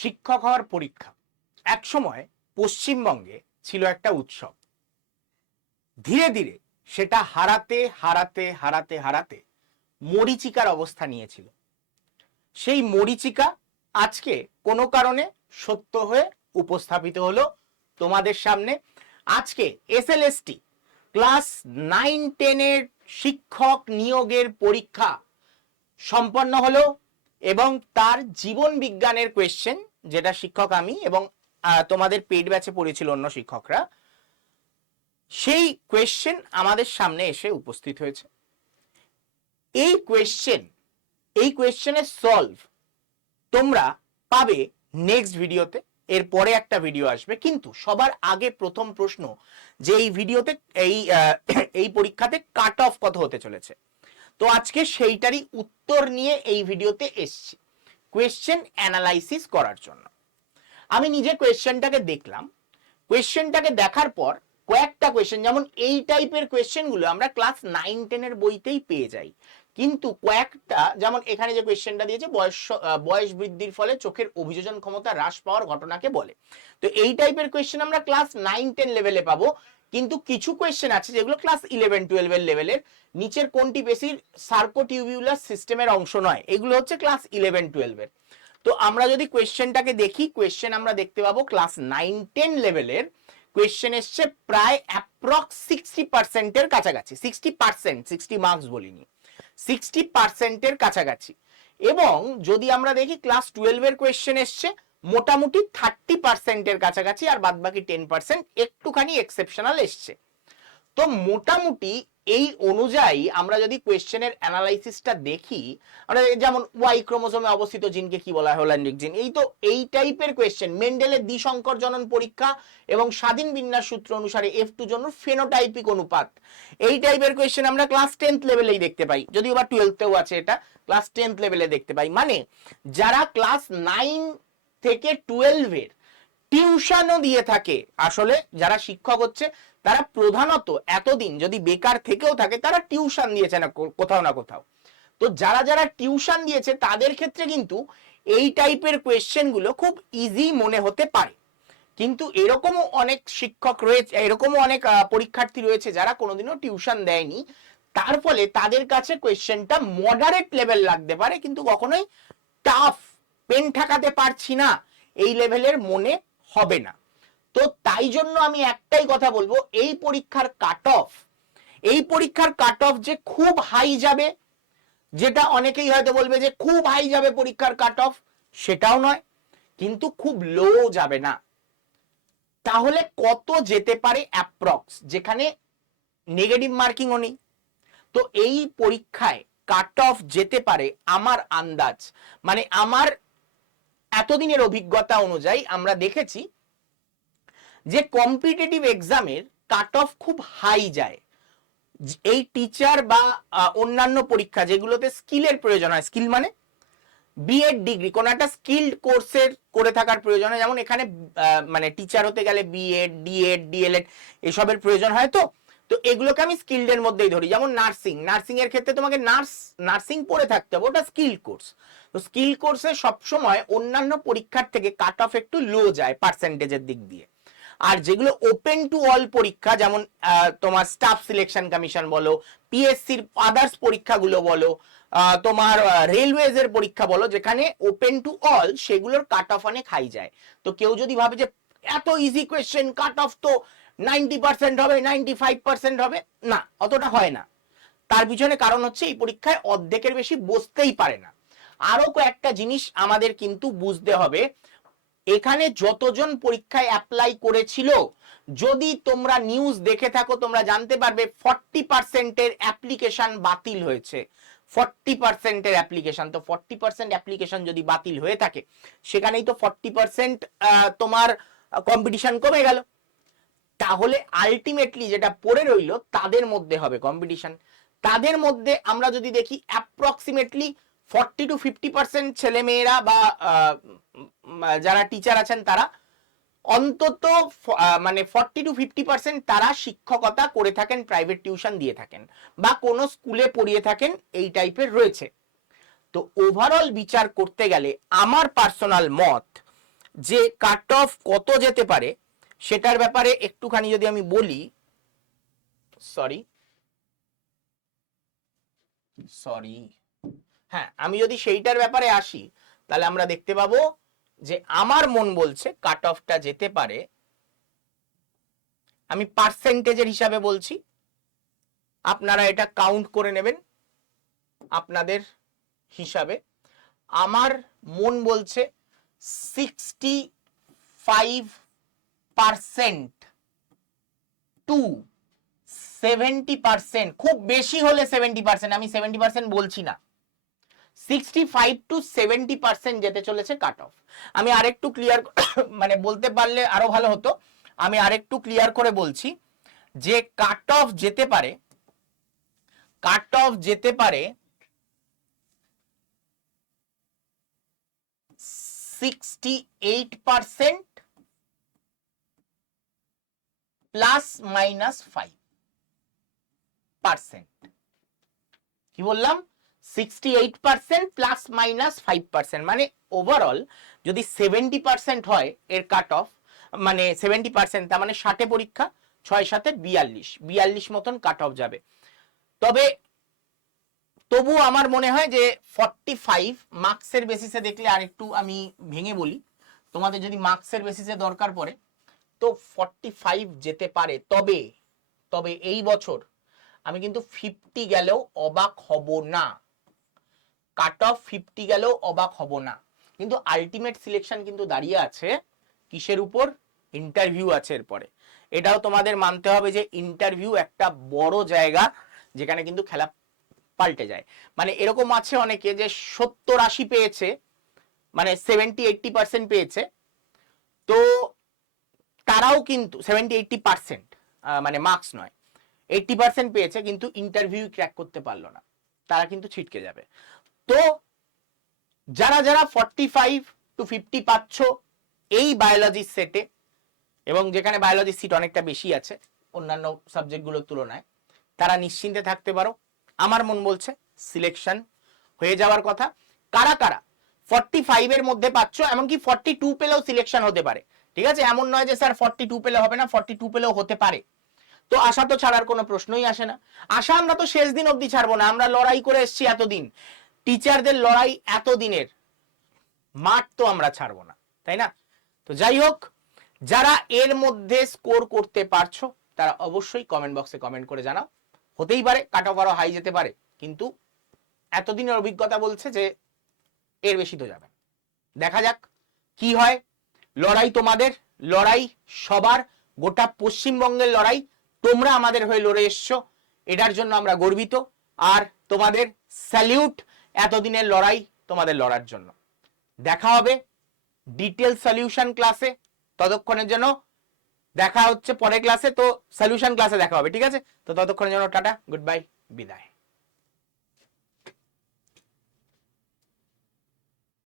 শিক্ষক হওয়ার পরীক্ষা। একসময় পশ্চিমবঙ্গে ছিল একটা উৎসব। ধীরে ধীরে সেটা হারাতে হারাতে হারাতে হারাতে মরিচিকার অবস্থা নিয়েছিল। সেই মরিচিকা আজকে কোনো কারণে সত্য হয়ে উপস্থাপিত হলো তোমাদের সামনে। আজকে এসএলএসটি ক্লাস নাইন টেনের শিক্ষক নিয়োগের পরীক্ষা সম্পন্ন হলো। এবং তার জীবন বিজ্ঞানের কোয়েশ্চেন যেটা শিক্ষক আমি এবং তোমাদের পেড ব্যাচে পড়েছিল অন্য শিক্ষকরা, সেই কোয়েশ্চেন আমাদের সামনে এসে উপস্থিত হয়েছে। এই কোয়েশ্চেন এই কোয়েশ্চেনের সলভ তোমরা পাবে নেক্সট ভিডিওতে এর পরে একটা ভিডিও আসবে। কিন্তু সবার আগে প্রথম প্রশ্ন যে এই ভিডিওতে এই এই পরীক্ষাতে কাট অফ কত হতে চলেছে? তো আজকে সেইটারই উত্তর নিয়ে এই ভিডিওতে এসছি। কোয়েশ্চেন অ্যানালাইসিস করার জন্য। আমি নিজে কোয়েশ্চেনটাকে দেখলাম। কোয়েশ্চেনটাকে দেখার পর কয়েকটা কোয়েশ্চেন যেমন এই টাইপের কোয়েশ্চেনগুলো আমরা ক্লাস নাইন টেনের বইতেই পেয়ে যাই। কিন্তু কয়েকটা, যেমন এখানে যে কোয়েশ্চেনটা দিয়েছে, বয়স বয়স বৃদ্ধির ফলে চোখের অভিযোজন ক্ষমতা হ্রাস পাওয়ার ঘটনাকে বলে। তো এই টাইপের কোয়েশ্চেন আমরা ক্লাস নাইন টেন লেভেলে পাবো। কিন্তু কিছু কোয়েশ্চেন আছে যেগুলো ক্লাস ইলেভেন টুয়েলভের লেভেলের নিচের কোনটি বেশি সার্কোটিউবিউলার সিস্টেমের অংশ নয়? এগুলো হচ্ছে ক্লাস ইলেভেন টুয়েলভের তো আমরা যদি কোয়েশ্চেনটাকে দেখি কোয়েশ্চেন আমরা দেখতে পাবো ক্লাস নাইন টেন লেভেলের কোয়েশ্চেন এসছে প্রায় অ্যাপ্রক্স সিক্সটি পার্সেন্টের কাছাকাছি। সিক্সটি পার্সেন্ট সিক্সটি মার্কস বলিনি। সিক্সটি পার্সেন্টের কাছাকাছি। এবং যদি আমরা দেখি ক্লাস টুয়েলভের কোয়েশ্চেন এসছে মোটামুটি থার্টি পার্সেন্টের কাছাকাছি আর বাদ বাকি টেন পার্সেন্ট একটুখানি এক্সেপশনাল এসছে। তো মোটামুটি এই অনুযায়ী আমরা যদি কোয়েশ্চেনের অ্যানালাইসিসটা দেখি যেমন ওয়াই ক্রোমোসোমে অবস্থিত জিনকে কি বলা হয় হোল্যান্ডিক জিন? এই তো এই টাইপের কোয়েশ্চেন মেন্ডেলের দ্বিসংকর জনন পরীক্ষা এবং স্বাধীন বিন্যাস সূত্র অনুসারে এফ টু জন্য ফেনোটাইপিক অনুপাত। এই টাইপের কোয়েশ্চেন আমরা ক্লাস টেন্থ লেভেলেই দেখতে পাই, যদিও বা টুয়েলথেও আছে এটা ক্লাস টেন্থ লেভেলে দেখতে পাই। মানে যারা ক্লাস নাইন থেকে টুয়েলভের টিউশনও দিয়ে থাকে। আসলে যারা শিক্ষক হচ্ছে, তারা প্রধানত এতদিন যদি বেকার থেকেও থাকে, তারা টিউশন দিয়েছে না কোথাও না কোথাও। তো যারা যারা টিউশন দিয়েছে, তাদের ক্ষেত্রে কিন্তু এই টাইপের কোয়েশ্চেনগুলো খুব ইজি মনে হতে পারে। কিন্তু এরকমও অনেক শিক্ষক রয়েছে, এরকমও অনেক পরীক্ষার্থী রয়েছে যারা কোনোদিনও টিউশন দেয়নি। তার ফলে তাদের কাছে কোয়েশ্চেনটা মডারেট লেভেল লাগতে পারে, কিন্তু কখনোই টাফ পেন ঠেকাতে পারছি না, এই লেভেলের মনে হবে না। তো তাই জন্য আমি একটাই কথা বলব, এই পরীক্ষার কাট অফ এই পরীক্ষার কাট অফ যে খুব হাই যাবে, যেটা অনেকেই হয়তো বলবে যে খুব হাই যাবে পরীক্ষার কাট অফ সেটাও নয়, কিন্তু খুব লো যাবে না। তাহলে কত যেতে পারে অ্যাপ্রক্স যেখানে নেগেটিভ মার্কিংও নেই। তো এই পরীক্ষায় কাট অফ যেতে পারে আমার আন্দাজ মানে আমার এতদিনের অভিজ্ঞতা অনুযায়ী আমরা দেখেছি যে কম্পিটিটিভ এক্সামের কাট অফ খুব হাই যায়। এই টিচার বা অন্যান্য পরীক্ষা যেগুলোতে স্কিলের প্রয়োজন হয় স্কিল মানে বিএড ডিগ্রি কোন একটা স্কিল্ড কোর্সের করে থাকার প্রয়োজন হয়। যেমন এখানে মানে টিচার হতে গেলে বিএড ডিএড ডিএলএড এসবের প্রয়োজন হয়। তো তো এগুলোকে আমি স্কিল্ড এর মধ্যেই ধরি। যেমন নার্সিং নার্সিং এর ক্ষেত্রে তোমাকে নার্স নার্সিং পড়ে থাকতে হবে, ওটা স্কিল কোর্স তো স্কিল কোর্সে সবসময় অন্যান্য পরীক্ষার থেকে কাট অফ একটু লো যায় পার্সেন্টেজের দিক দিয়ে। আর যেগুলো ওপেন টু অল পরীক্ষা, যেমন তোমার স্টাফ সিলেকশন কমিশন বলো পিএসসির আদার্স পরীক্ষাগুলো বলো তোমার রেলওয়েজ এর পরীক্ষা বলো, যেখানে ওপেন টু অল সেগুলোর কাট অফ অনেক হাই যায়। তো কেউ যদি ভাবে যে, এত ইজি কোয়েশ্চেন কাট অফ তো নাইনটি পার্সেন্ট হবে, নাইনটি ফাইভ পার্সেন্ট হবে, না, অতটা হয় না। তার পিছনে কারণ হচ্ছে এই পরীক্ষায় অর্ধেকের বেশি বসতেই পারে না। আরও কয়েকটা জিনিস আমাদের কিন্তু বুঝতে হবে। এখানে যতজন পরীক্ষায় অ্যাপ্লাই করেছিল, যদি তোমরা নিউজ দেখে থাকো, তোমরা জানতে পারবে ফর্টি পার্সেন্টের অ্যাপ্লিকেশন বাতিল হয়েছে। ফর্টি পার্সেন্টের অ্যাপ্লিকেশন তো ফর্টি পার্সেন্ট অ্যাপ্লিকেশন যদি বাতিল হয়ে থাকে, সেখানেই তো ফর্টি পার্সেন্ট তোমার কম্পিটিশন কমে গেল। তাহলে আলটিমেটলি যেটা পড়ে রইল তাদের মধ্যে হবে কম্পিটিশন তাদের মধ্যে আমরা যদি দেখি approximately forty to fifty percent ছেলেমেয়েরা বা যারা টিচার আছেন তারা অন্তত মানে ফর্টি টু ফিফটি পার্সেন্ট তারা শিক্ষকতা করে থাকেন প্রাইভেট টিউশন দিয়ে থাকেন বা কোনো স্কুলে পড়িয়ে থাকেন, এই টাইপের রয়েছে। তো ওভারঅল বিচার করতে গেলে আমার পার্সোনাল মত যে কাট অফ কত যেতে পারে সেটার ব্যাপারে একটুখানি যদি আমি বলি সরি সরি হ্যাঁ আমি যদি সেইটার ব্যাপারে আসি, তাহলে আমরা দেখতে পাবো যে আমার মন বলছে কাট অফটা যেতে পারে, আমি পার্সেন্টেজের হিসাবে বলছি, আপনারা এটা কাউন্ট করে নেবেন আপনাদের হিসাবে, আমার মন বলছে sixty five percent to seventy percent খুব বেশি হলে সেভেন্টি পার্সেন্ট আমি সেভেন্টি পার্সেন্ট বলছি না। Sixty five to seventy percent যেতে চলেছে কাট অফ আমি আরেকটু ক্লিয়ার মানে বলতে পারলে আরও ভালো হতো। আমি আরেকটু ক্লিয়ার করে বলছি যে কাট অফ যেতে পারে কাট অফ যেতে পারে sixty eight percent plus minus five percent কি বললাম? Sixty eight percent plus minus five percent মানে ওভারঅল যদি সেভেন্টি পার্সেন্ট হয়, এর কাট অফ মানে সেভেন্টি পার্সেন্ট তার মানে ষাটে পরীক্ষা, ছয় সাথে বিয়াল্লিশ। বিয়াল্লিশ মতন কাট অফ যাবে। তবে তবু আমার মনে হয় যে ফর্টি ফাইভ মার্কসের বেসিসে দেখলে আরেকটু আমি ভেঙে বলি। তোমাদের যদি মার্কসের বেসিসে দরকার পড়ে তো ফর্টি ফাইভ যেতে পারে। তবে তবে এই বছর আমি কিন্তু ফিফটি গেলেও অবাক হব না। কাট অফ ফিফটি গেলেও অবাক হব না। কিন্তু আলটিমেট সিলেকশন কিন্তু দাঁড়িয়ে আছে কিসের উপর? ইন্টারভিউ আছে এরপরে। এটাও তোমাদের মানতে হবে যে ইন্টারভিউ একটা বড় জায়গা যেখানে কিন্তু খেলা পাল্টে যায়। মানে এরকম আছে অনেকে যে সত্তর আশি পেয়েছে মানে সেভেন্টি এইটটি পার্সেন্ট পেয়েছে। তো তারাও কিন্তু সেভেন্টি এইটটি পার্সেন্ট মানে মার্কস নয়। এইটটি পার্সেন্ট পেয়েছে, কিন্তু ইন্টারভিউ ক্র্যাক করতে পারল না। তারা কিন্তু ছিটকে যাবে। তো যারা যারা ফর্টি ফাইভ টু ফিফটি পাচ্ছ এই বায়োলজির সেটে এবং যেখানে বায়োলজির সিট অনেকটা বেশি আছে, অন্যান্য সাবজেক্টগুলোর তুলনায়, তারা নিশ্চিন্তে থাকতে পারো। আমার মন বলছে সিলেকশন হয়ে যাওয়ার কথা। কারা কারা? ফর্টি ফাইভের মধ্যে পাচ্ছ, এমনকি ফর্টি টু পেলেও সিলেকশন হতে পারে। ঠিক আছে? এমন নয় যে স্যার ফর্টি টু পেলে হবে না ফর্টি টু পেলেও হতে পারে। তো আশা তো ছাড়ার কোনো প্রশ্নই আসে না। আশা আমরা তো শেষ দিন অবধি ছাড়বো না, আমরা লড়াই করে এসেছি এতদিন। টিচারদের লড়াই এতদিনের, মাঠ তো আমরা ছাড়বো না, তাই না? তো যাই হোক, যারা এর মধ্যে স্কোর করতে পারছ, তারা অবশ্যই কমেন্ট বক্সে কমেন্ট করে জানাও। হতেই পারে কাট অফ হাই যেতে পারে, কিন্তু এতদিনের অভিজ্ঞতা বলছে যে এর বেশি তো যাবে দেখা যাক কি হয়। লড়াই তোমাদের, লড়াই সবার, গোটা পশ্চিমবঙ্গের লড়াই, তোমরা আমাদের হয়ে লড়ে এসছো। এটার জন্য আমরা গর্বিত। আর তোমাদের স্যালিউট এতদিনের লড়াই তোমাদের লড়ার জন্য। দেখা হবে ডিটেল সলিউশন ক্লাসে ততক্ষণের জন্য দেখা হচ্ছে পরের ক্লাসে তো সলিউশন ক্লাসে দেখা হবে, ঠিক আছে? তো ততক্ষণের জন্য টাটা গুড বাই বিদায়।